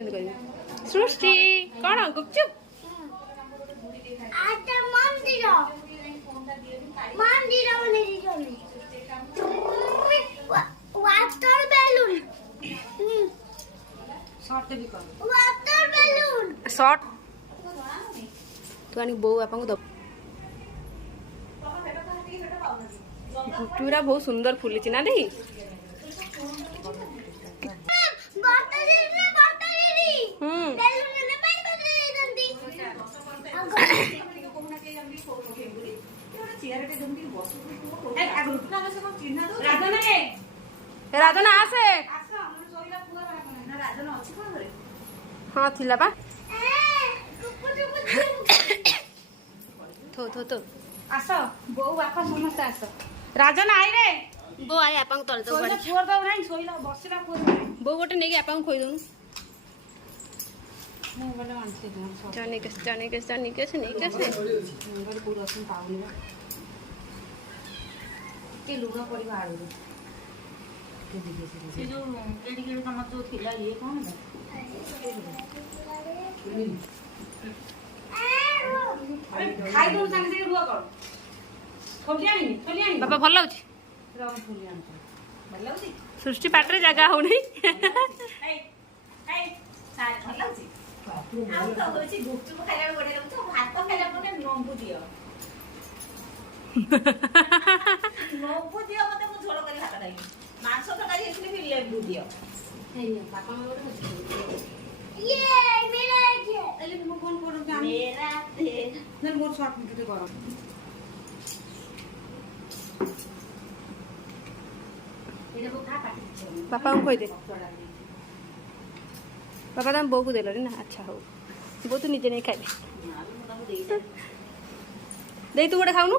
सृष्टि कौन गुपचुप शॉर्ट तो बो बापा को दब पूरा बहुत सुंदर फुली ना दी राजना आसे हाँ थिला बा थो थो थो आस बो बापा समस्त आस राजना आई रे बो आई आपा को तल दो सोइला छोड़ दो नहीं सोइला बसिला पूरा बो गोटे नेकी आपा को खोई दउनु नहीं बोले मानसी दो जाने कैसे नहीं बोले पूरा सुन पाउनी के लुगा परिवा आलु के दिखे से जो एडी के काम जो थिला ये कौन है खाई दो संगे संगे रुआ कर थोलियानी बाबा भल लाउची रंग थोलियानी भल लाउची सृष्टि पाटरे जगह हो नहीं ए ए सार भल लाउची आउ तो होची गुपचुप खाइला बडे लागतो भात खाइला पने नंबु दियो नंबु दियो मते मु झोल करी भात खाइ मांस तरकारी हेतले भी लेबु दियो हे पापा मोर ये मेरा है अरे मु फोन करू के मेरा दे न मोर शॉर्ट मिनट करो एटा बो खा पाटी बापा को खोई दे बापा तुम बो को देलो रे ना अच्छा हो बो तो निजे नहीं खाइले दे तू गोटे खाऊनु